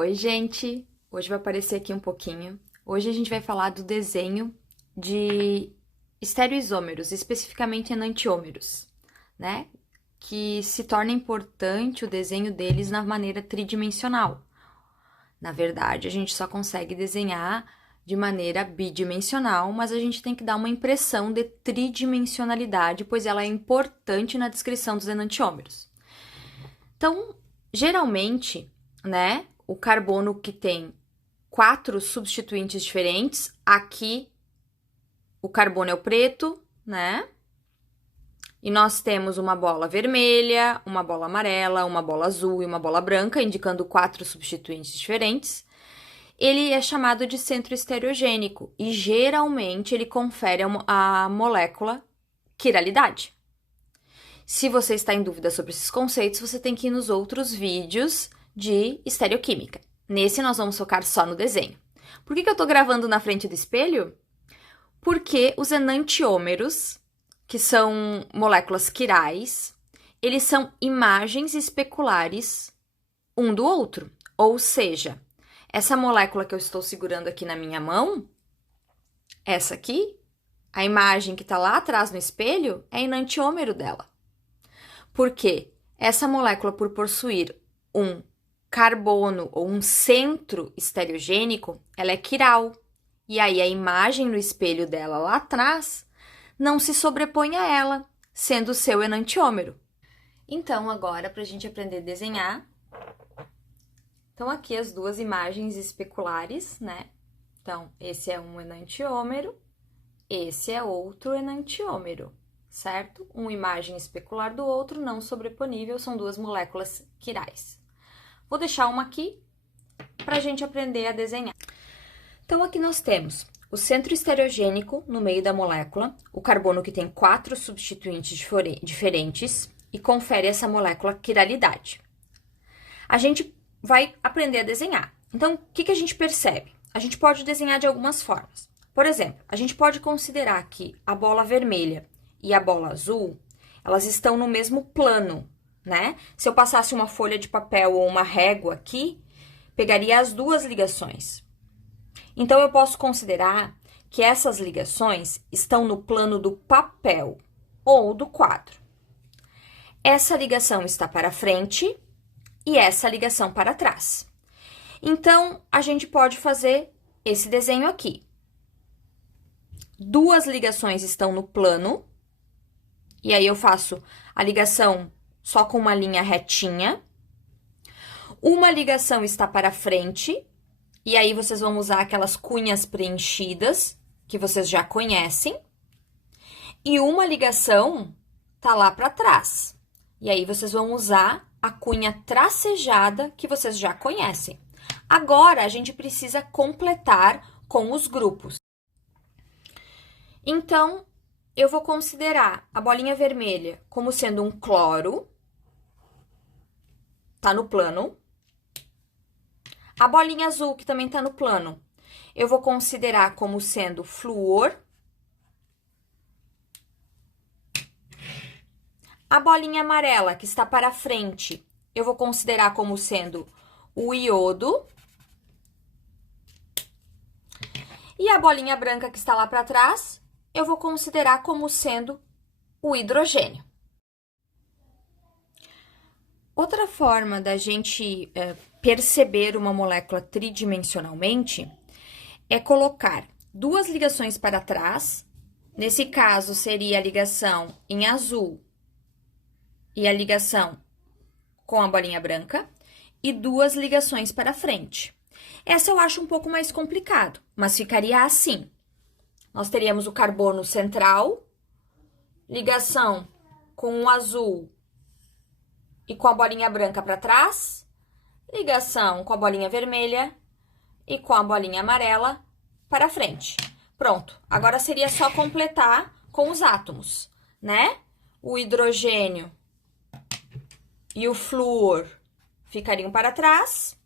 Oi, gente! Hoje vai aparecer aqui um pouquinho. Hoje a gente vai falar do desenho de estereoisômeros, especificamente enantiômeros, né? Que se torna importante o desenho deles na maneira tridimensional. Na verdade, a gente só consegue desenhar de maneira bidimensional, mas a gente tem que dar uma impressão de tridimensionalidade, pois ela é importante na descrição dos enantiômeros. Então, geralmente, né, o carbono que tem 4 substituintes diferentes, aqui o carbono é o preto, né? E nós temos uma bola vermelha, uma bola amarela, uma bola azul e uma bola branca, indicando 4 substituintes diferentes. Ele é chamado de centro estereogênico e geralmente ele confere a molécula quiralidade. Se você está em dúvida sobre esses conceitos, você tem que ir nos outros vídeos de estereoquímica. Nesse, nós vamos focar só no desenho. Por que eu estou gravando na frente do espelho? Porque os enantiômeros, que são moléculas quirais, eles são imagens especulares um do outro. Ou seja, essa molécula que eu estou segurando aqui na minha mão, essa aqui, a imagem que está lá atrás no espelho, é enantiômero dela. Porque essa molécula, por possuir um carbono ou um centro estereogênico, ela é quiral. E aí a imagem no espelho dela lá atrás não se sobrepõe a ela, sendo o seu enantiômero. Então, agora, para a gente aprender a desenhar, estão aqui as duas imagens especulares, né? Então, esse é um enantiômero, esse é outro enantiômero, certo? Uma imagem especular do outro, não sobreponível, são duas moléculas quirais. Vou deixar uma aqui para a gente aprender a desenhar. Então, aqui nós temos o centro estereogênico no meio da molécula, o carbono que tem 4 substituintes diferentes e confere essa molécula quiralidade. A gente vai aprender a desenhar. Então, o que a gente percebe? A gente pode desenhar de algumas formas. Por exemplo, a gente pode considerar que a bola vermelha e a bola azul, elas estão no mesmo plano, né? Se eu passasse uma folha de papel ou uma régua aqui, pegaria as duas ligações. Então, eu posso considerar que essas ligações estão no plano do papel ou do quadro. Essa ligação está para frente e essa ligação para trás. Então, a gente pode fazer esse desenho aqui. Duas ligações estão no plano, e aí eu faço a ligação só com uma linha retinha. Uma ligação está para frente, e aí vocês vão usar aquelas cunhas preenchidas, que vocês já conhecem. E uma ligação tá lá para trás. E aí vocês vão usar a cunha tracejada, que vocês já conhecem. Agora, a gente precisa completar com os grupos. Então, eu vou considerar a bolinha vermelha como sendo um cloro, tá no plano. A bolinha azul, que também tá no plano, eu vou considerar como sendo flúor. A bolinha amarela, que está para frente, eu vou considerar como sendo o iodo. E a bolinha branca, que está lá para trás, eu vou considerar como sendo o hidrogênio. Outra forma da gente perceber uma molécula tridimensionalmente é colocar duas ligações para trás. Nesse caso, seria a ligação em azul e a ligação com a bolinha branca, e duas ligações para frente. Essa eu acho um pouco mais complicado, mas ficaria assim. Nós teríamos o carbono central, ligação com o azul e com a bolinha branca para trás, ligação com a bolinha vermelha e com a bolinha amarela para frente. Pronto, agora seria só completar com os átomos, né? O hidrogênio e o flúor ficariam para trás,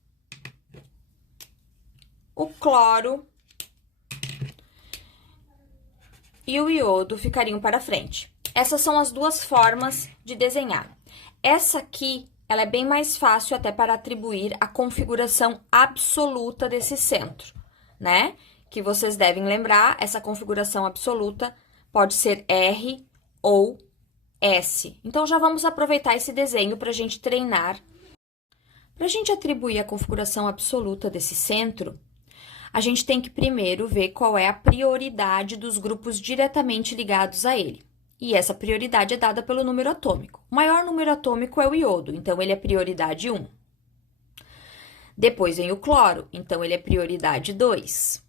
o cloro e o iodo ficariam para frente. Essas são as duas formas de desenhar. Essa aqui ela é bem mais fácil até para atribuir a configuração absoluta desse centro, né? Que vocês devem lembrar, essa configuração absoluta pode ser R ou S. Então, já vamos aproveitar esse desenho para a gente treinar. Para a gente atribuir a configuração absoluta desse centro, a gente tem que primeiro ver qual é a prioridade dos grupos diretamente ligados a ele. E essa prioridade é dada pelo número atômico. O maior número atômico é o iodo, então ele é prioridade 1. Depois vem o cloro, então ele é prioridade 2.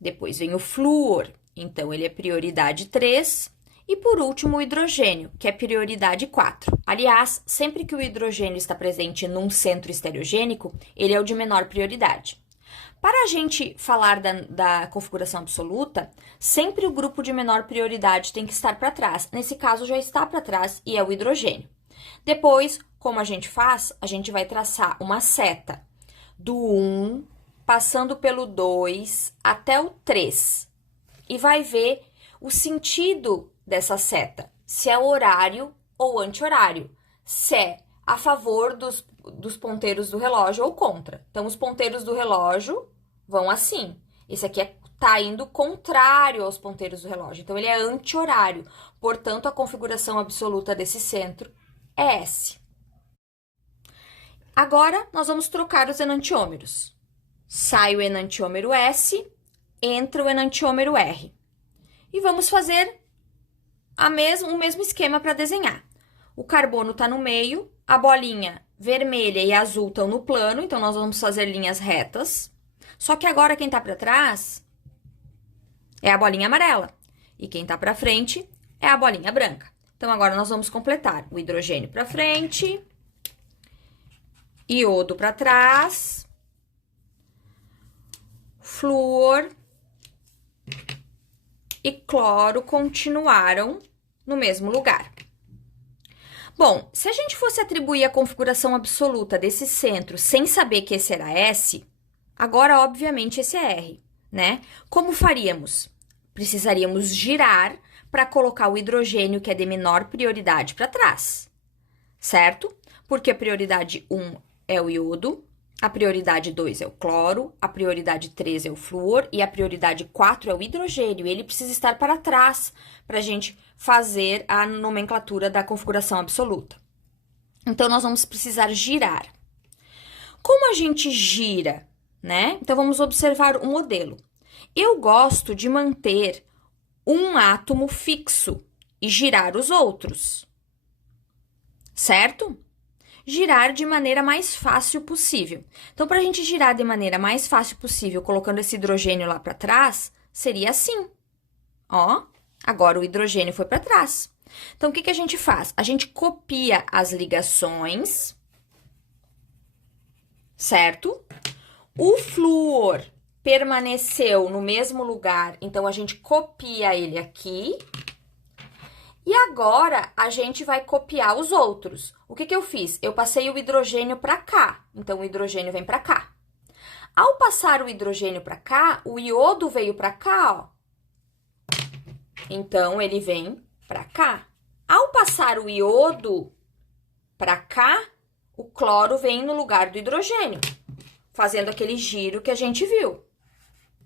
Depois vem o flúor, então ele é prioridade 3. E por último, o hidrogênio, que é prioridade 4. Aliás, sempre que o hidrogênio está presente num centro estereogênico, ele é o de menor prioridade. Para a gente falar da configuração absoluta, sempre o grupo de menor prioridade tem que estar para trás. Nesse caso, já está para trás e é o hidrogênio. Depois, como a gente faz? A gente vai traçar uma seta do 1, passando pelo 2 até o 3. E vai ver o sentido dessa seta, se é horário ou anti-horário, se é a favor dos ponteiros do relógio ou contra. Então, os ponteiros do relógio vão assim. Esse aqui tá indo contrário aos ponteiros do relógio. Então, ele é anti-horário. Portanto, a configuração absoluta desse centro é S. Agora, nós vamos trocar os enantiômeros. Sai o enantiômero S, entra o enantiômero R. E vamos fazer o mesmo esquema para desenhar. O carbono está no meio, a bolinha vermelha e azul estão no plano, então nós vamos fazer linhas retas. Só que agora quem está para trás é a bolinha amarela e quem está para frente é a bolinha branca. Então agora nós vamos completar o hidrogênio para frente, iodo para trás, flúor e cloro continuaram no mesmo lugar. Bom, se a gente fosse atribuir a configuração absoluta desse centro sem saber que esse era S, agora, obviamente, esse é R, né? Como faríamos? Precisaríamos girar para colocar o hidrogênio, que é de menor prioridade, para trás, certo? Porque a prioridade 1 é o iodo, a prioridade 2 é o cloro, a prioridade 3 é o flúor e a prioridade 4 é o hidrogênio. Ele precisa estar para trás para a gente fazer a nomenclatura da configuração absoluta. Então, nós vamos precisar girar. Como a gente gira, né? Então, vamos observar o modelo. Eu gosto de manter um átomo fixo e girar os outros, certo? Girar de maneira mais fácil possível. Então, para a gente girar de maneira mais fácil possível, colocando esse hidrogênio lá para trás, seria assim. Ó, agora o hidrogênio foi para trás. Então, o que a gente faz? A gente copia as ligações, certo? O flúor permaneceu no mesmo lugar, então a gente copia ele aqui. E agora, a gente vai copiar os outros. O que eu fiz? Eu passei o hidrogênio para cá. Então, o hidrogênio vem para cá. Ao passar o hidrogênio para cá, o iodo veio para cá, ó. Então, ele vem para cá. Ao passar o iodo para cá, o cloro vem no lugar do hidrogênio, fazendo aquele giro que a gente viu.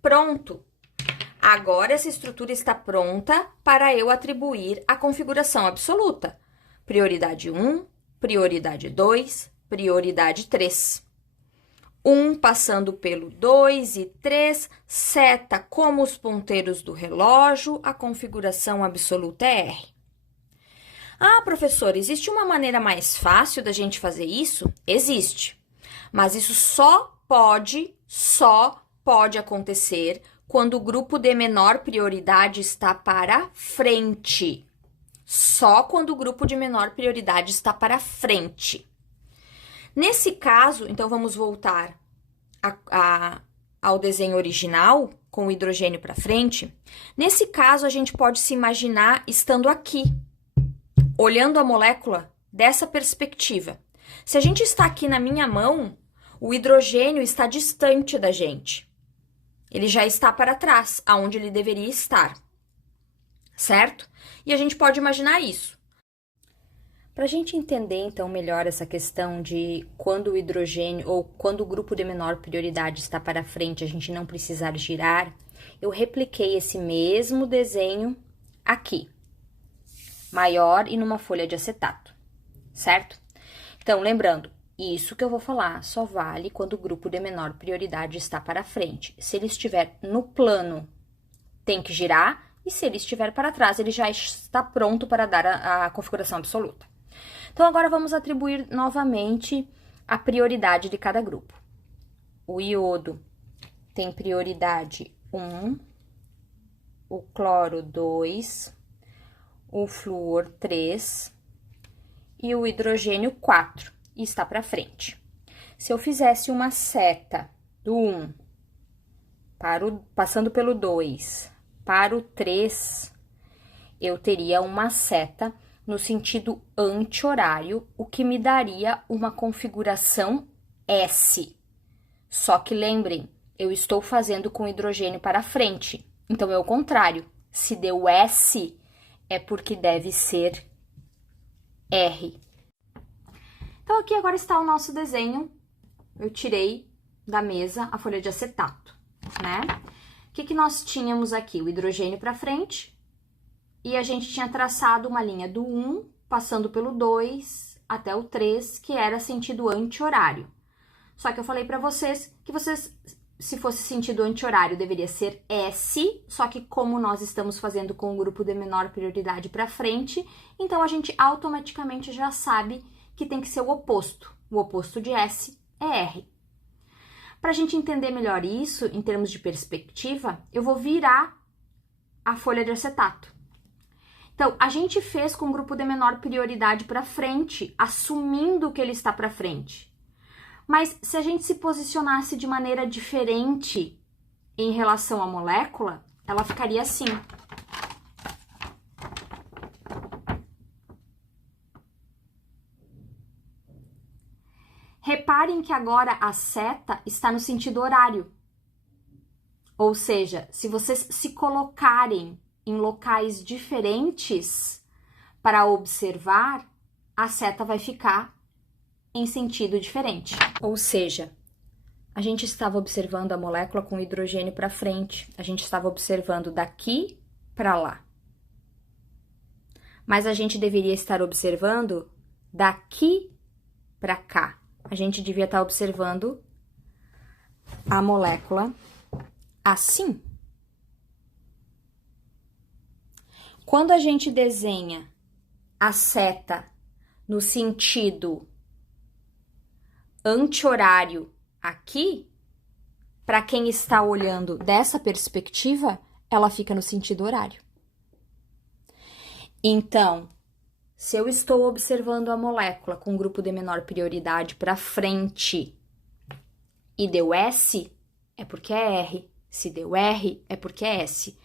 Pronto! Agora, essa estrutura está pronta para eu atribuir a configuração absoluta. Prioridade 1, prioridade 2, prioridade 3. 1 passando pelo 2 e 3, seta como os ponteiros do relógio, a configuração absoluta é R. Ah, professor, existe uma maneira mais fácil da gente fazer isso? Existe. Mas isso só pode acontecer quando o grupo de menor prioridade está para frente. Só quando o grupo de menor prioridade está para frente. Nesse caso, então vamos voltar ao desenho original, com o hidrogênio para frente. Nesse caso, a gente pode se imaginar estando aqui, olhando a molécula dessa perspectiva. Se a gente está aqui na minha mão, o hidrogênio está distante da gente. Ele já está para trás, aonde ele deveria estar, certo? E a gente pode imaginar isso. Para a gente entender então melhor essa questão de quando o hidrogênio ou quando o grupo de menor prioridade está para frente, a gente não precisar girar, eu repliquei esse mesmo desenho aqui, maior e numa folha de acetato, certo? Então, lembrando, isso que eu vou falar só vale quando o grupo de menor prioridade está para frente. Se ele estiver no plano, tem que girar, e se ele estiver para trás, ele já está pronto para dar a configuração absoluta. Então, agora vamos atribuir novamente a prioridade de cada grupo. O iodo tem prioridade 1, o cloro 2, o flúor 3 e o hidrogênio 4, e está para frente. Se eu fizesse uma seta do 1, passando pelo 2, para o 3, eu teria uma seta no sentido anti-horário, o que me daria uma configuração S. Só que lembrem, eu estou fazendo com hidrogênio para frente, então é o contrário. Se deu S, é porque deve ser R. Então, aqui agora está o nosso desenho. Eu tirei da mesa a folha de acetato, né? O que nós tínhamos aqui? O hidrogênio para frente, e a gente tinha traçado uma linha do 1, passando pelo 2 até o 3, que era sentido anti-horário. Só que eu falei para vocês que se fosse sentido anti-horário, deveria ser S, só que como nós estamos fazendo com o grupo de menor prioridade para frente, então a gente automaticamente já sabe que tem que ser o oposto. O oposto de S é R. Para a gente entender melhor isso, em termos de perspectiva, eu vou virar a folha de acetato. Então, a gente fez com o grupo de menor prioridade para frente, assumindo que ele está para frente. Mas se a gente se posicionasse de maneira diferente em relação à molécula, ela ficaria assim. Reparem que agora a seta está no sentido horário. Ou seja, se vocês se colocarem em locais diferentes para observar, a seta vai ficar em sentido diferente. Ou seja, a gente estava observando a molécula com hidrogênio para frente, a gente estava observando daqui para lá. Mas a gente deveria estar observando daqui para cá. A gente devia estar observando a molécula assim. Quando a gente desenha a seta no sentido anti-horário aqui, para quem está olhando dessa perspectiva, ela fica no sentido horário. Então, se eu estou observando a molécula com um grupo de menor prioridade para frente e deu S, é porque é R. Se deu R, é porque é S.